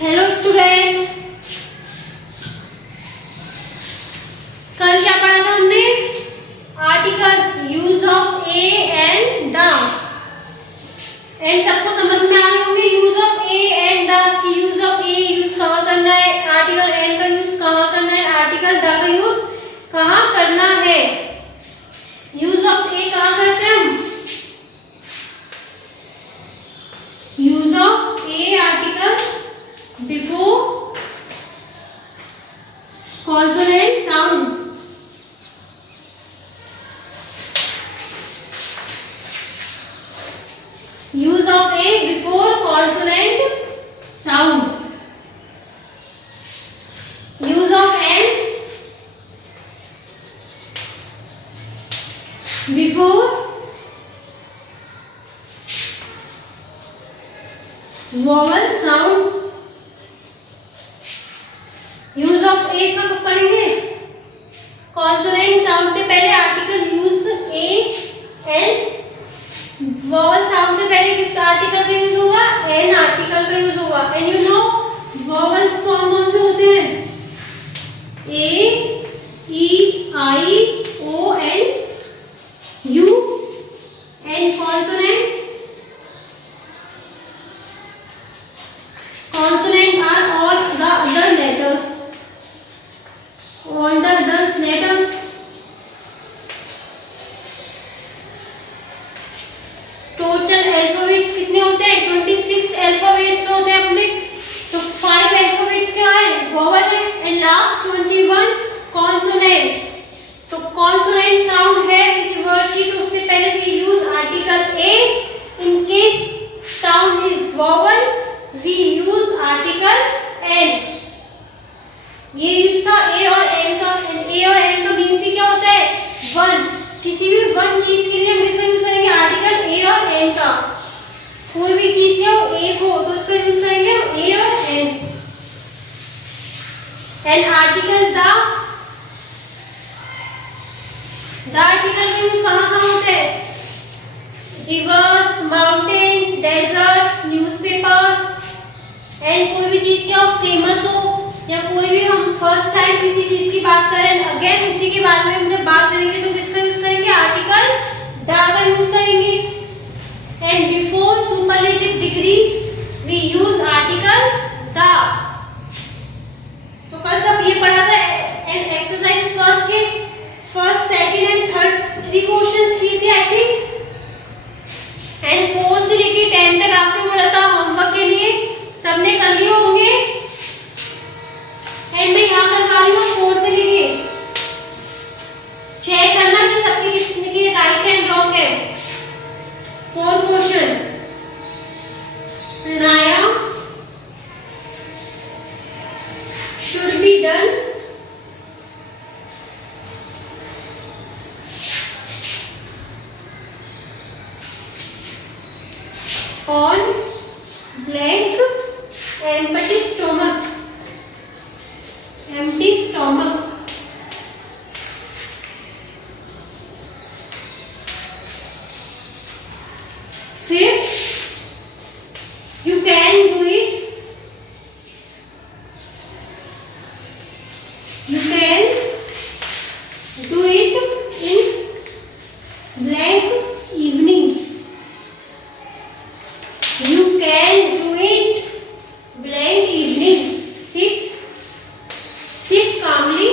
Hello students, कल क्या पढ़ा था हमने? Articles, use of A and the. And सबको समझ में आ गई होंगी use of A and the कि यूज ऑफ ए यूज कहाँ करना है, आर्टिकल एंड का यूज कहाँ करना है, आर्टिकल द का यूज कहाँ करना है। यूज ऑफ ए कहाँ करते हैं हम? Use of A article before consonant sound. Use of a before consonant sound. Use of n before vowel sound. Use of a का कब करेंगे? कॉन्सोनेंट साउंड से पहले article use a and vowel sound से पहले किस आर्टिकल का use होगा? एन आर्टिकल का यूज होगा। एंड यू नो वॉवल्स कौन कौन से होते हैं? A, E, I, O and U. And consonant are all the other letters. All the others letters. Total alphabets कितने होते हैं? 26 अल्फाबेट्स होते हैं अपने। तो 5 अल्फाबेट्स क्या है? वॉवल है एंड लास्ट 21 कॉन्सोनेंट। तो कॉन्सोनेंट साउंड है किसी वर्ड की तो उससे पहले we use article a. In case sound is vowel we use article an. ये यूज था ए और एन का। ए और एन का मीन्स भी क्या होता है? वन। किसी भी वन चीज के लिए हम इसका यूज करेंगे आर्टिकल ए और एन का। कोई भी चीज है वो एक हो तो उसका यूज करेंगे ए और an. And article the article का यूज कहाँ कहाँ होता है? Rivers, mountains, deserts, newspapers. And कोई भी चीज क्या फेमस हो या कोई भी हम फर्स्ट टाइम किसी चीज की बात करें अगेन उसी के बारे में हम जब बात करेंगे तो किसका यूज करेंगे? आर्टिकल द का यूज करेंगे। And before superlative degree we use article the. तो कल सब ये पढ़ा था एंड एक्सरसाइज फर्स्ट के first, second and third 3 questions किए थे आई थिंक। एंड 4 से लेके 10 तक आपसे बोला था होमवर्क के लिए सबने कर लिए होंगे। एंड मैं यहाँ करवा रही हूँ 4 से लेके। चेक करना कि सबके कितने के राइट एंड रॉन्ग है। 4 question. Pranayama should be done on blank empty stomach. Empty stomach. Fifth, you can do it. You can do it in blank evening. You can do it blank evening. 6, sit calmly.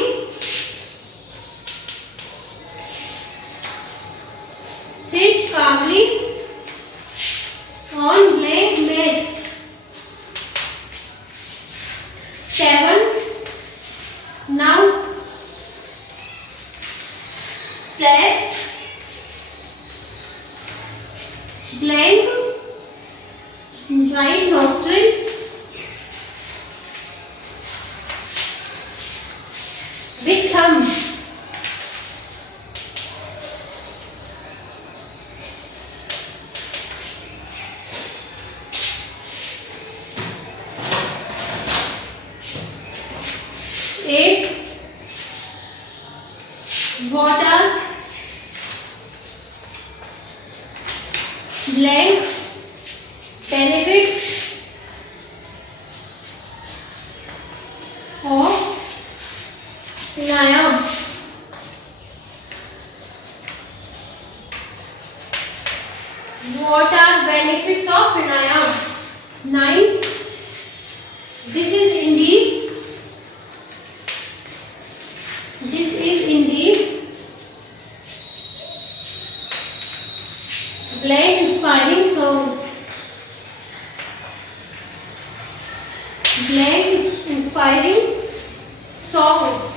Sit calmly on blank mat. 7, now press blank right nostril. With thumb. 8, water blank benefits pranayama. What are benefits of pranayam? 9. This is indeed blank inspiring song. Blank inspiring song.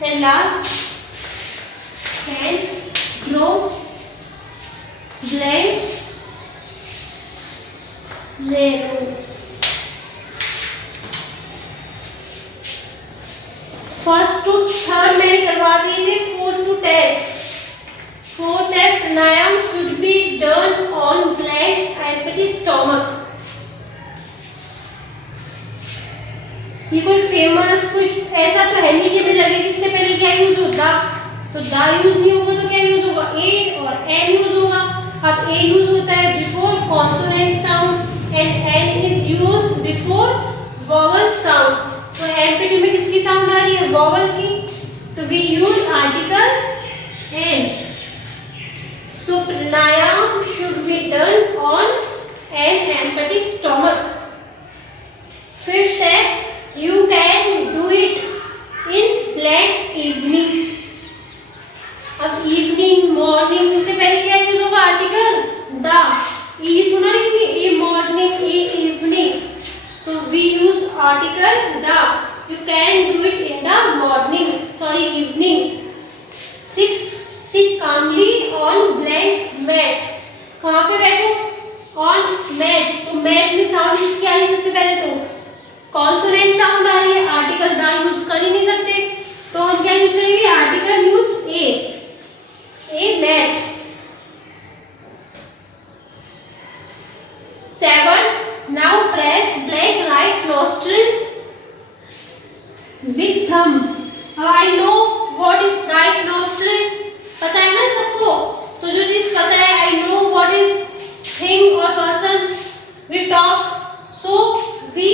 And last, can grow blank narrow. First to third मैंने करवा दिए थे, fourth to 10. Fourth है pranayama should be done on blank empty stomach. ये कोई famous कोई ऐसा तो है नहीं कि हमें लगे कि इससे पहले क्या यूज होता, तो दा यूज नहीं होगा तो क्या यूज होगा, ए और एन यूज होगा. अब ए यूज होता है before consonant sound and an is use before vowel sound. तो एम्प्टी में किसकी साउंड आ रही है, वोवल की, तो we use article an. So pranayama should be done on an empty stomach. Fifth है you can do it in blank evening. अब evening morning से पहले क्या यूज होगा, आर्टिकल द. ये तो ना लिखेंगे ए मॉर्निंग ए इवनिंग, तो we use article the. You can do it in the morning, sorry evening. 6. sit calmly on blank mat. कहाँ पे बैठो, ऑन मैट. तो मैट में साउंड किसकी आ रही है, सबसे पहले तो कॉन्सोनेंट साउंड आ रही है, आर्टिकल द यूज कर ही नहीं सकते, तो हम क्या यूज करेंगे, article use a mat. 7. Now press blank right nostril with thumb. I know what is right nostril, पता है ना सबको, तो जो चीज पता है, I know what is thing और person we talk, so we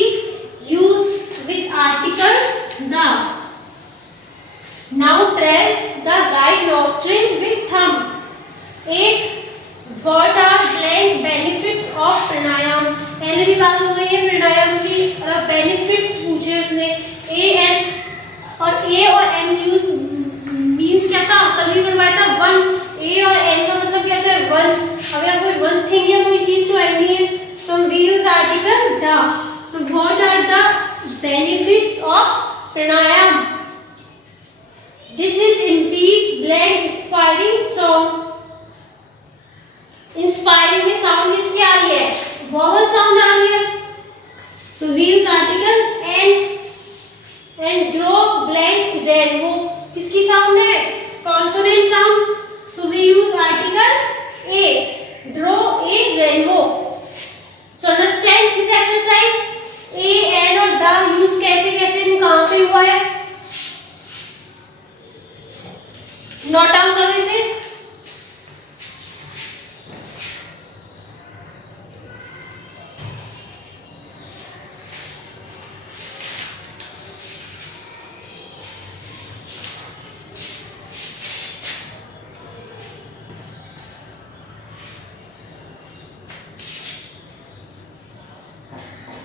use with article the. Now press the right nostril with thumb. 8. What are blank benefits of pranayam? पहले भी बात हो गई है प्राणायाम की, और अब बेनिफिट्स पूछे उसने. ए एन और एन यूज मींस क्या था, कल भी करवाया था, वन. ए और एन का मतलब क्या था, वन. अब यहाँ कोई वन थिंग या कोई चीज तो आई नहीं है, तो हम we use article the. So what are the benefits of pranayam? This is indeed blank inspiring song. Inspiring में साउंड किसकी आ रही है, वोवल साउंड आ रही है, तो we use article n. and draw blank red, वो किसकी साउंड है, consonant sound, so we use article a. draw a rainbow. So understand this exercise. A an और द यूज कैसे कैसे कहाँ पे हुआ है, नोट डाउन करो इसे.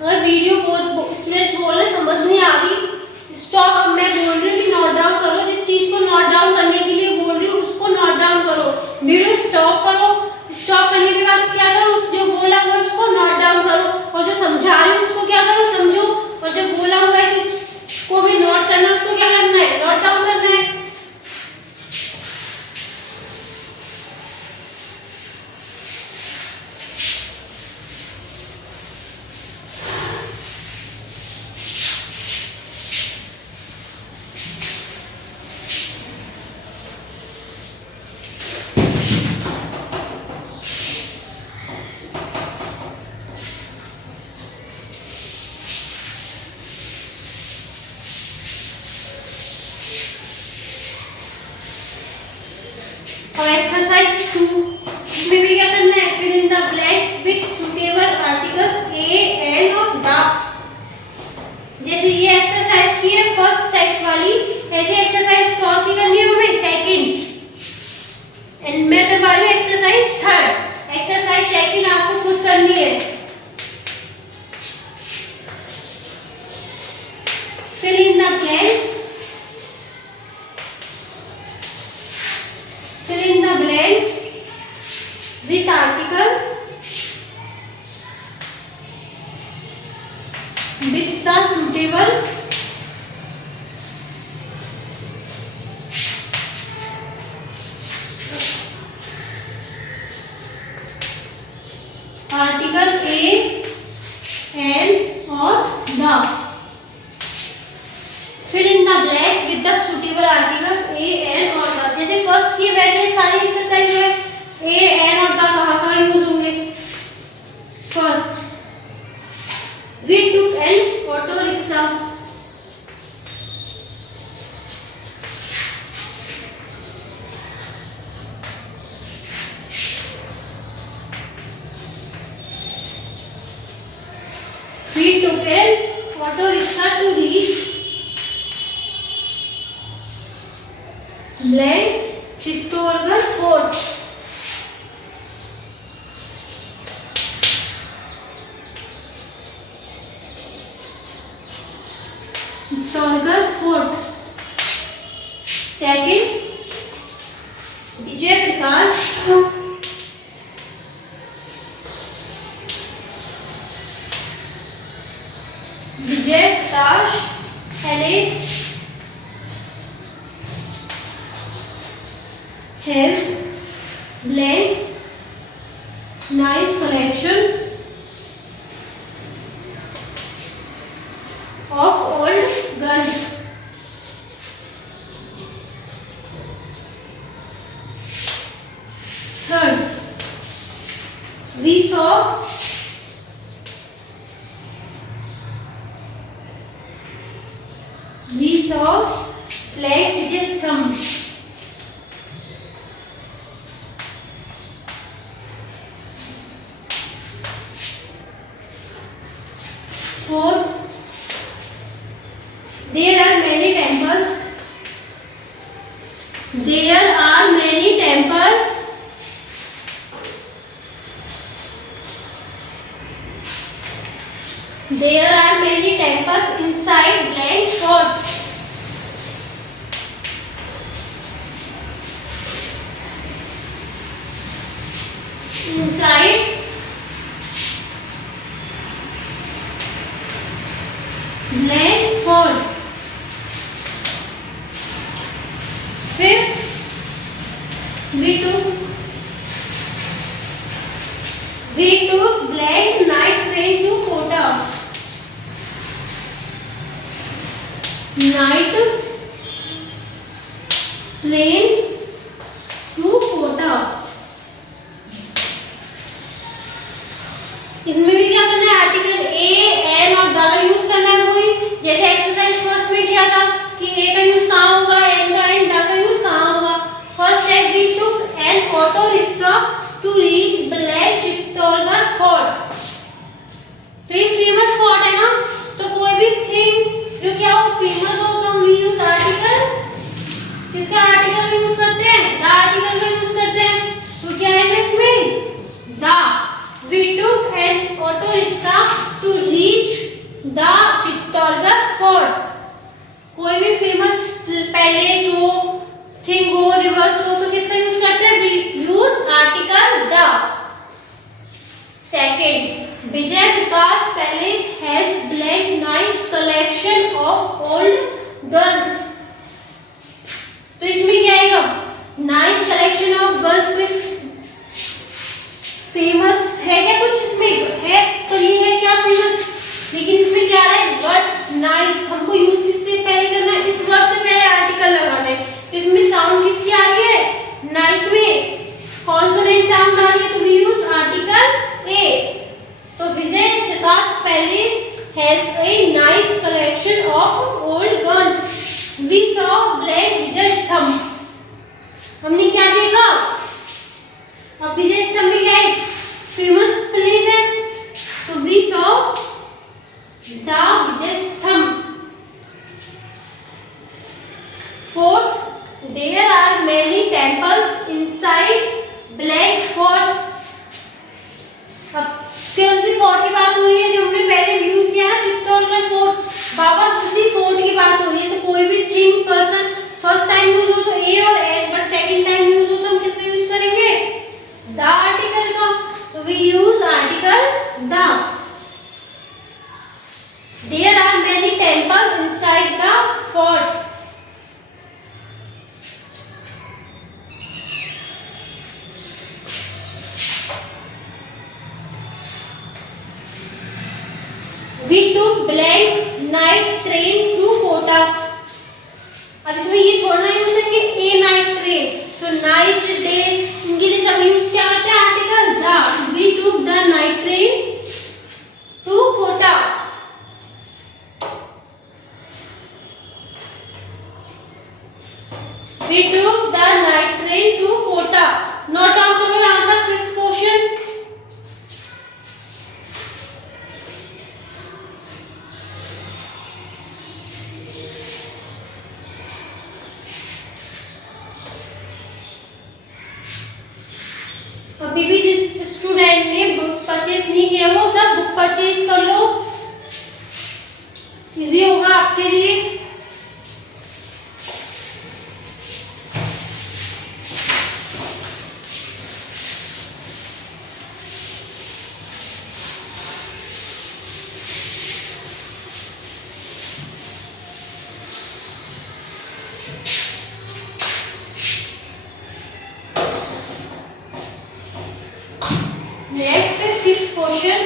अगर वीडियो स्टूडेंट्स बोल रहे समझ नहीं आ रही, स्टॉप. अब मैं बोल रही हूँ कि नोट डाउन करो, जिस चीज को नोट डाउन करने के लिए बोल रही हूँ उसको नोट डाउन करो. वीडियो स्टॉप करो, स्टॉप करने के बाद क्या करो, उस जो बोला हुआ है उसको नोट डाउन करो, और जो समझा रही हूँ उसको क्या करो, समझो, और जो बोला हुआ है कि उसको भी नोट करना, उसको क्या करना है, नोट डाउन करना है. एक्सरसाइज 2 इसमें भी क्या करना है, fill in the blanks with suitable articles a an और द। जैसे ये एक्सरसाइज की है फर्स्ट सेट वाली, ऐसी एक्सरसाइज कौन सी करनी है हमें, सेकंड। एंड मैं करवा रही हूँ एक्सरसाइज थर्ड। एक्सरसाइज सेकंड आपको खुद करनी है। Fill in the blanks, fill in the blanks with article with the suitable article a and or the। fill in the blanks with the suitable articles a and or the। जैसे first की वैसे सारी exercise जो है a an और the कहाँ use होंगे। First, we took an auto rickshaw. We took an auto rickshaw to reach blank Chittorgarh fort. Chittorgarh fort. Second, Vijay Prakash Alice has blank nice collection of old guns। Third, we saw flag which is thumb। Fourth, there are many temples। There are many temples there are many temples inside blank fort। Inside blank fort। Fifth, we took blank night train to Kota। Night train to Kota। इसमें भी क्या करना है, article A an और the का use करना है। वही जैसे एक्सरसाइज फर्स्ट में किया था कि ए का यूज कहाँ होगा, एन का एंड द का यूज कहाँ होगा। फर्स्ट है, we took an auto rickshaw to reach black Chittorgarh fort. तो ये फेमस फोर्ट है ना, तो कोई भी थिंग जो क्या हो फेमस हो तो हम यूज आर्टिकल, किसका आर्टिकल यूज करते हैं, द आर्टिकल का यूज करते हैं। तो क्या है इसमें, the. We took an auto rickshaw to reach the Chittorgarh fort. कोई भी फेमस पैलेस हो, थिंग हो, रिवर्स हो, तो किसका यूज करते हैं, use article the. Second, Vijay Prakash palace has black nice collection of old guns. तो इसमें क्या आएगा, nice collection of guns with famous है क्या कुछ इसमें है, तो ये है क्या फेमस। लेकिन इसमें क्या है, वर्ड नाइस। हमको यूज किससे पहले करना है, इस वर्ड से पहले आर्टिकल लगाना है। तो इसमें साउंड किसकी आ रही है, नाइस में कॉन्सोनेंट साउंड आ रही है, तो वी यूज आर्टिकल ए। तो Vijay Prakash palace has a nice collection of old guns. We saw black Vijay Stambh. हमने क्या देखा, हिस्टोरिकल फोर्ट, वापस उसी फोर्ट की बात हो रही है। तो कोई भी thing person first time use हो तो ए और an, but second time use हो तो हम किसका यूज करेंगे? द आर्टिकल का। तो we use article the. There are many temple inside the fort. We took blank night train to Kota. अब इसमें ये थोड़ा ना यूज करेंगे ए नाइट ट्रेन, तो नाइट डे इनके लिए सब यूज क्या करते हैं? Article the. We took the night train to Kota. We took the night train to Kota. Note down करो यहाँ तक फिफ्थ क्वेश्चन। अभी भी जिस स्टूडेंट ने बुक परचेज नहीं किया वो सब बुक परचेज कर लो, इजी होगा आपके लिए। Next sixth question.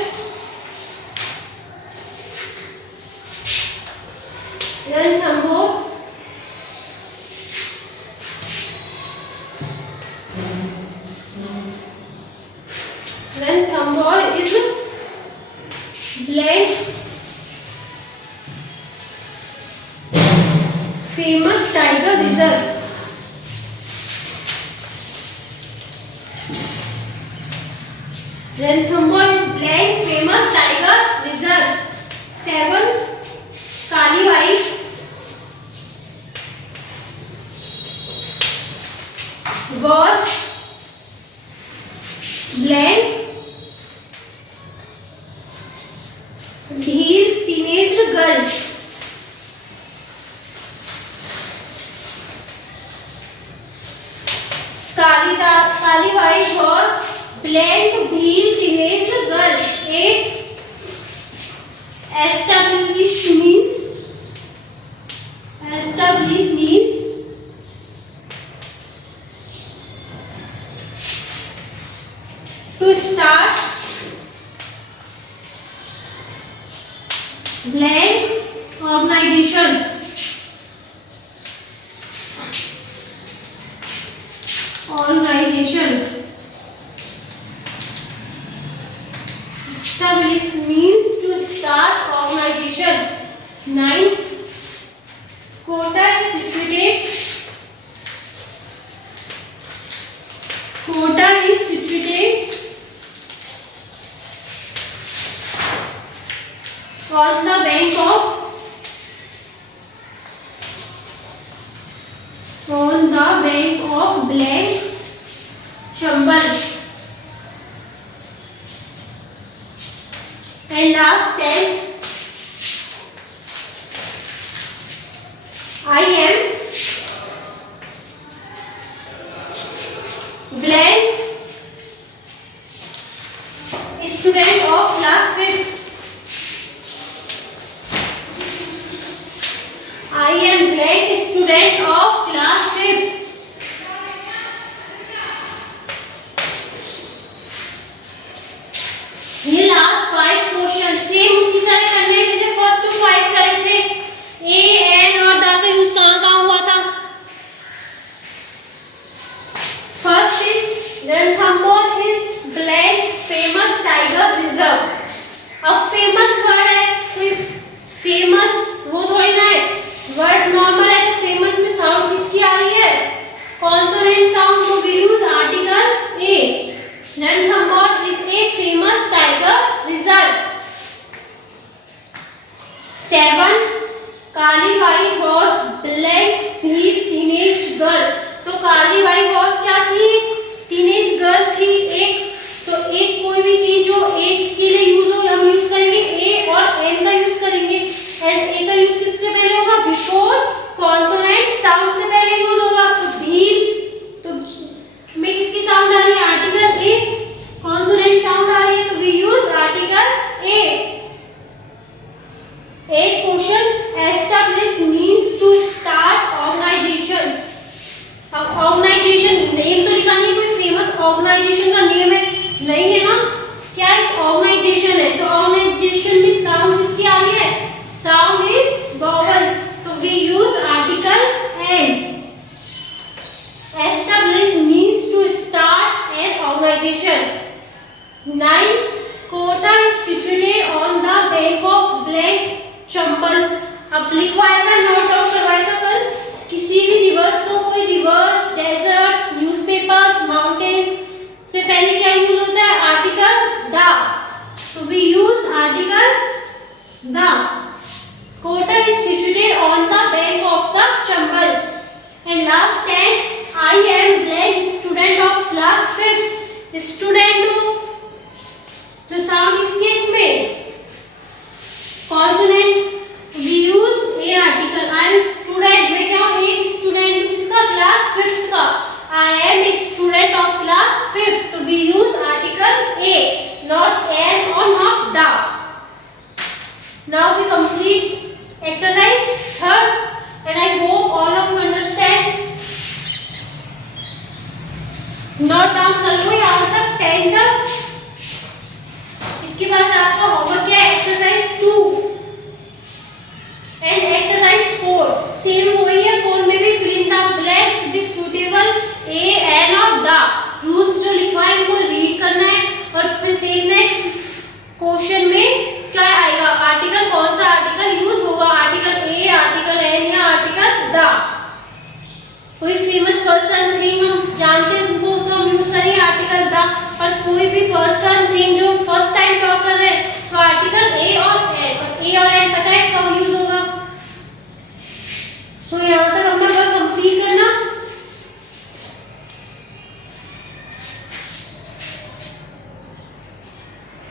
Ranthambore is blank famous tiger reserve. Ranthambore is blank famous tiger reserve. 7 Kalibai was blank dhir teenage girl. Kalibai was blank dhir teenage girl. 8 establish means to start blank organization. Establish means to start organization. 9 Kota is situated on the bank of blank Chambal. And last 10 I am blank student of class 5th. I am blank student of class 5th. ये last 5 question same उसी तरह करने हैं जैसे first 5 करे थे। ए an और the का यूज कहाँ हुआ था? First is Ranthambore is black famous tiger reserve. अब फेमस वर्ड है, कोई फेमस वो थोड़ी ना है, वर्ड नॉर्मल है तो फेमस में साउंड किसकी आ रही है? कॉन्सोनेंट साउंड, तो we use article a. Ranthambore is a famous tiger reserve. 7 Kalibai was black teenage girl. तो कालीबाई was क्या थी? टीनेज गर्ल थी एक। तो एक को कोई भी चीज जो एक के लिए यूज हो हम यूज करेंगे ए और एन का यूज करेंगे। एंड ए का यूज किससे पहले होगा? बिफोर कॉन्सोनेंट साउंड से पहले यूज होगा। तो भीम, तो में किसकी साउंड आ रही है? आर्टिकल ए, कॉन्सोनेंट साउंड आ रही है तो we use article a. Eight question, establish means to start organization. अब ऑर्गेनाइजेशन नेम तो लिखा नहीं, कोई फेमस ऑर्गेनाइजेशन का नेम है नहीं है ना, क्या ऑर्गेनाइजेशन है। तो ऑर्गेनाइजेशन में साउंड किसकी आ रही है? साउंड इज वॉवल, तो we use article an. Establish means to start an organization. 9 Kota is situated on the bank of black Chambal. अब लिखवाया था, नोट डाउन करवाया था कल, किसी भी रिवर्स को, कोई रिवर्स, डेजर्ट, न्यूज़पेपर्स, माउंटेन्स से पहले क्या यूज होता है? आर्टिकल द, तो we use article the. Kota is situated on the bank of the Chambal. And last 10, I am black student of class 5th। Student हो तो साउंड किसके इसमें? Consonant, we use a article. I am student, मैं क्या हूँ? एक student हूँ, किसका? क्लास 5th का। I am a student of class 5th, तो we use article a, not an और not the. Now we complete exercise 3rd and I hope all of you understand. Note down कर लो यहाँ तक 10 तक। इसके बाद आपका होमवर्क क्या है? एक्सरसाइज 2 एंड एक्सरसाइज 4 सेम वही है। 4 में भी fill in the blanks with suitable a, an और द। रूल्स जो लिखवाए